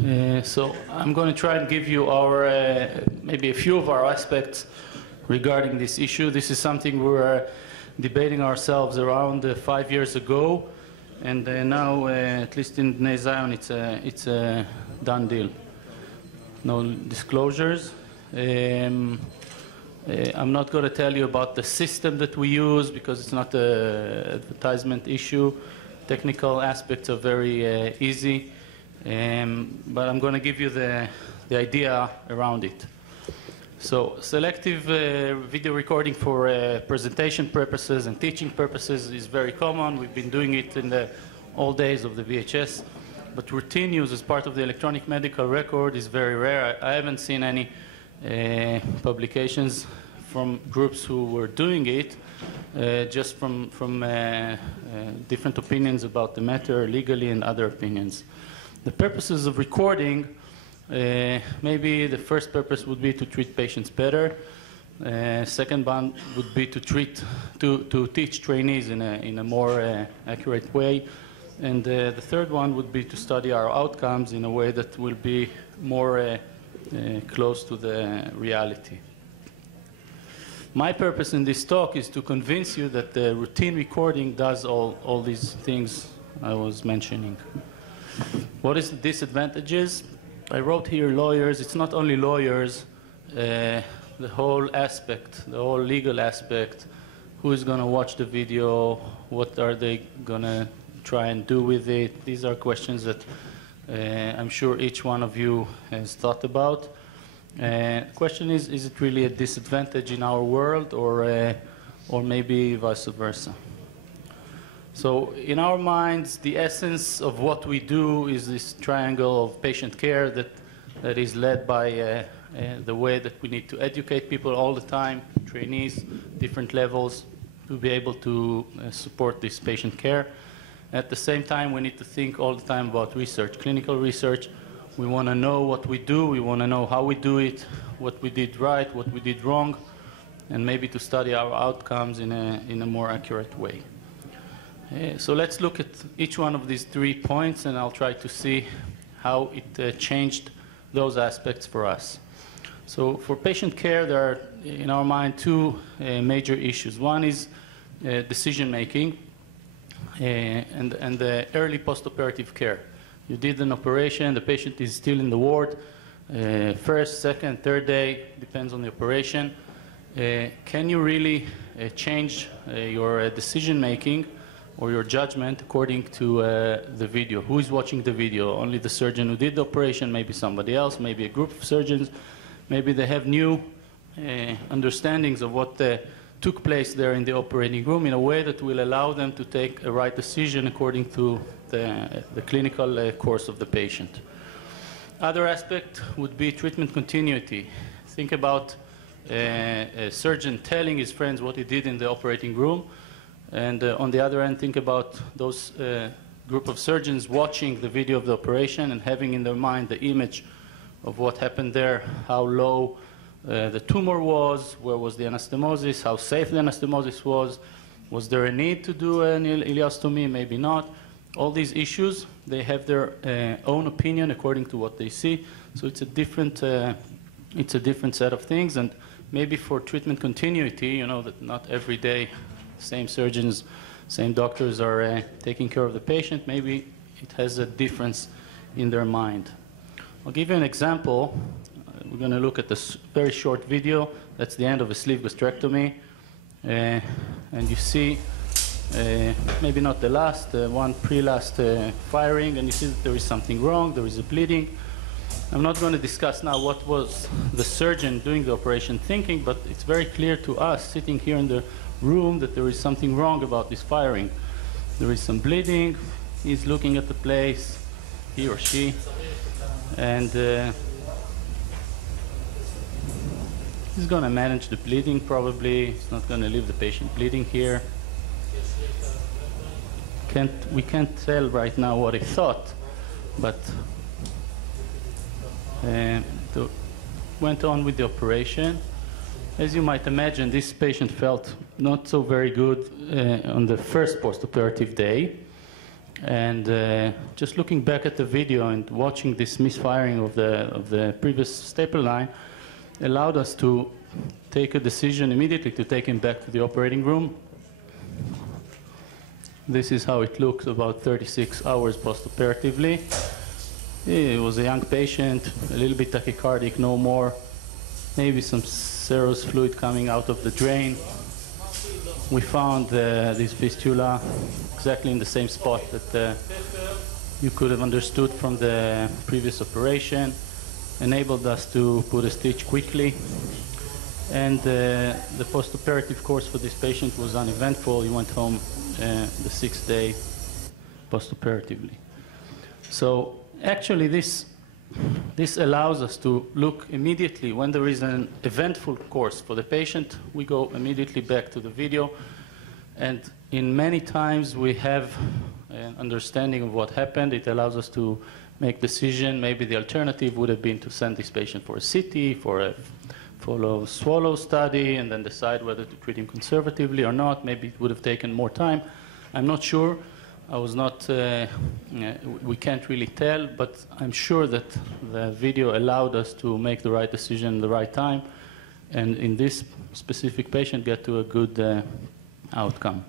So I'm going to try and give you our, maybe a few of our aspects regarding this issue. This is something we were debating ourselves around 5 years ago, and now, at least in Bnai-Zion, it's a done deal. No disclosures. I'm not going to tell you about the system that we use because it's not an advertisement issue. Technical aspects are very easy. But I'm going to give you the idea around it. So selective video recording for presentation purposes and teaching purposes is very common. We've been doing it in the old days of the VHS. But routine use as part of the electronic medical record is very rare. I haven't seen any publications from groups who were doing it, just from different opinions about the matter, legally and other opinions. The purposes of recording, maybe the first purpose would be to treat patients better. Second one would be to teach trainees in a more accurate way. And the third one would be to study our outcomes in a way that will be more close to the reality. My purpose in this talk is to convince you that the routine recording does all these things I was mentioning. What is the disadvantages? I wrote here lawyers. It's not only lawyers, the whole aspect, the whole legal aspect, who is going to watch the video, what are they going to try and do with it. These are questions that I'm sure each one of you has thought about. The question is it really a disadvantage in our world or maybe vice versa? So in our minds, the essence of what we do is this triangle of patient care that is led by the way that we need to educate people all the time, trainees, different levels, to be able to support this patient care. At the same time, we need to think all the time about research, clinical research. We want to know what we do, we want to know how we do it, what we did right, what we did wrong, and maybe to study our outcomes in a more accurate way. So let's look at each one of these 3 points, and I'll try to see how it changed those aspects for us. So for patient care, there are, in our mind, 2 major issues. One is decision-making and the early post-operative care. You did an operation, the patient is still in the ward, first, second, third day, depends on the operation. Can you really change your decision-making or your judgment according to the video? Who is watching the video? Only the surgeon who did the operation, maybe somebody else, maybe a group of surgeons. Maybe they have new understandings of what took place there in the operating room in a way that will allow them to take a right decision according to the clinical course of the patient. Other aspect would be treatment continuity. Think about a surgeon telling his friends what he did in the operating room, and on the other hand, think about those group of surgeons watching the video of the operation and having in their mind the image of what happened there, how low the tumor was, where was the anastomosis, how safe the anastomosis was there a need to do an ileostomy, maybe not. All these issues, they have their own opinion according to what they see, so it's a different set of things. And maybe for treatment continuity, you know that not every day same surgeons, same doctors are taking care of the patient. Maybe it has a difference in their mind. I'll give you an example. We're going to look at this very short video. That's the end of a sleeve gastrectomy. And you see, maybe not the last, one pre-last firing, and you see that there is something wrong, there is a bleeding. I'm not going to discuss now what was the surgeon doing the operation thinking, but it's very clear to us sitting here in the room that there is something wrong about this firing. There is some bleeding. He's looking at the place, he or she, and he's going to manage the bleeding probably. He's not going to leave the patient bleeding here. We can't tell right now what he thought, but went on with the operation. As you might imagine, this patient felt not so very good on the first post-operative day. And just looking back at the video and watching this misfiring of the previous staple line allowed us to take a decision immediately to take him back to the operating room. This is how it looked about 36 hours post-operatively. He was a young patient, a little bit tachycardic, no more. Maybe some serous fluid coming out of the drain. We found this fistula exactly in the same spot that you could have understood from the previous operation, enabled us to put a stitch quickly. And the post-operative course for this patient was uneventful. He went home the 6th day post-operatively. So actually this allows us to look immediately when there is an eventful course for the patient. We go immediately back to the video, and in many times we have an understanding of what happened. It allows us to make decision. Maybe the alternative would have been to send this patient for a CT, for a follow-swallow study, and then decide whether to treat him conservatively or not. Maybe it would have taken more time. I'm not sure. I was not, we can't really tell, but I'm sure that the video allowed us to make the right decision at the right time, and in this specific patient get to a good outcome.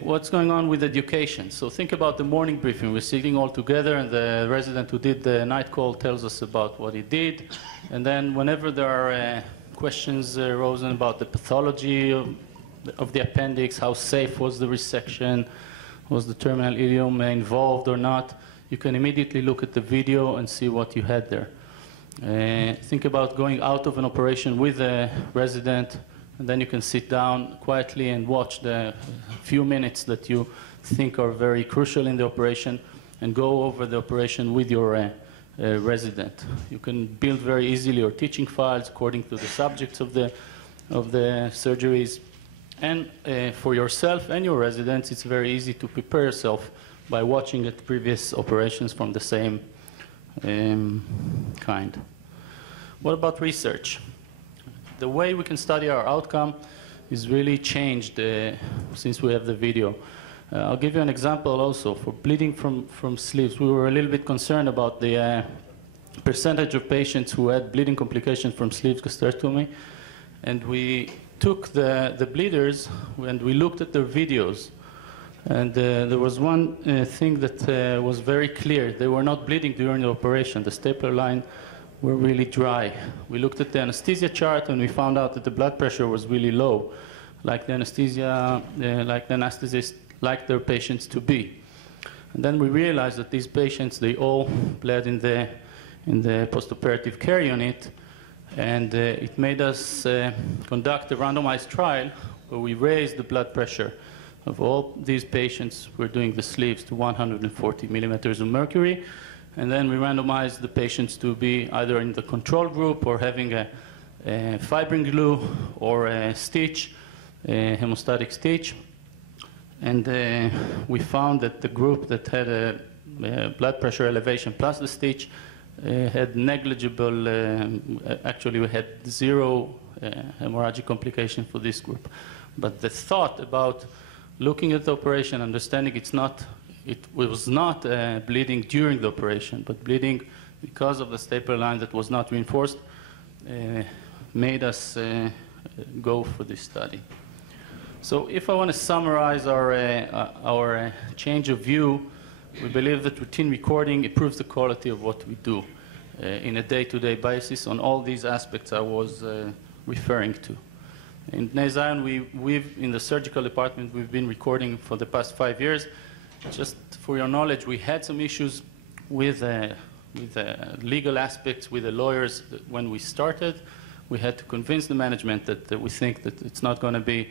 What's going on with education? So think about the morning briefing. We're sitting all together, and the resident who did the night call tells us about what he did, and then whenever there are questions arose about the pathology of the appendix, how safe was the resection, was the terminal ileum involved or not, you can immediately look at the video and see what you had there. Think about going out of an operation with a resident, and then you can sit down quietly and watch the few minutes that you think are very crucial in the operation and go over the operation with your resident. You can build very easily your teaching files according to the subjects of the surgeries. And for yourself and your residents, it's very easy to prepare yourself by watching at previous operations from the same kind. What about research? The way we can study our outcome is really changed since we have the video. I'll give you an example also. For bleeding from sleeves, we were a little bit concerned about the percentage of patients who had bleeding complications from sleeves gastrectomy, and we took the bleeders and we looked at their videos, and there was one thing that was very clear. They were not bleeding during the operation. The stapler line were really dry. We looked at the anesthesia chart and we found out that the blood pressure was really low, like the anesthetist liked their patients to be. And then we realized that these patients, they all bled in the postoperative care unit, and it made us conduct a randomized trial where we raised the blood pressure of all these patients who were doing the sleeves to 140 millimeters of mercury, and then we randomized the patients to be either in the control group or having a fibrin glue or a stitch, a hemostatic stitch. And we found that the group that had a blood pressure elevation plus the stitch had negligible, actually we had 0 hemorrhagic complication for this group. But the thought about looking at the operation, understanding it was not bleeding during the operation, but bleeding because of the stapler line that was not reinforced, made us go for this study. So if I want to summarize our change of view, we believe that routine recording improves the quality of what we do in a day-to-day basis on all these aspects I was referring to. In Bnai-Zion, in the surgical department, we've been recording for the past 5 years. Just for your knowledge, we had some issues with legal aspects with the lawyers when we started. We had to convince the management that we think that it's not going to be,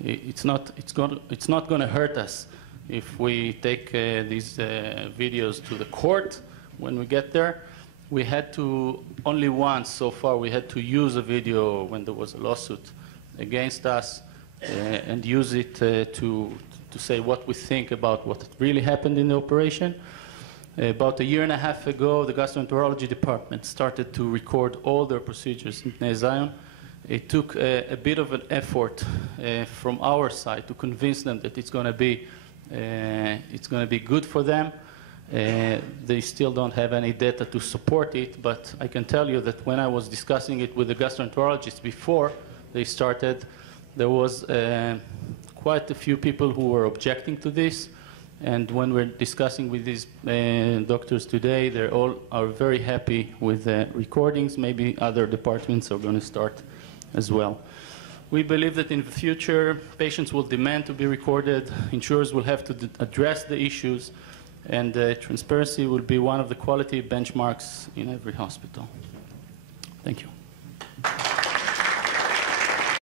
it's not going to hurt us if we take these videos to the court when we get there. We had to, only once so far, we had to use a video when there was a lawsuit against us and use it to say what we think about what really happened in the operation. About 1.5 years ago, the gastroenterology department started to record all their procedures in Bnai-Zion. It took a bit of an effort from our side to convince them that it's going to be It's going to be good for them. They still don't have any data to support it, but I can tell you that when I was discussing it with the gastroenterologist before they started, there was quite a few people who were objecting to this. And when we're discussing with these doctors today, they all are very happy with the recordings. Maybe other departments are going to start as well. We believe that in the future, patients will demand to be recorded, insurers will have to address the issues, and transparency will be one of the quality benchmarks in every hospital. Thank you.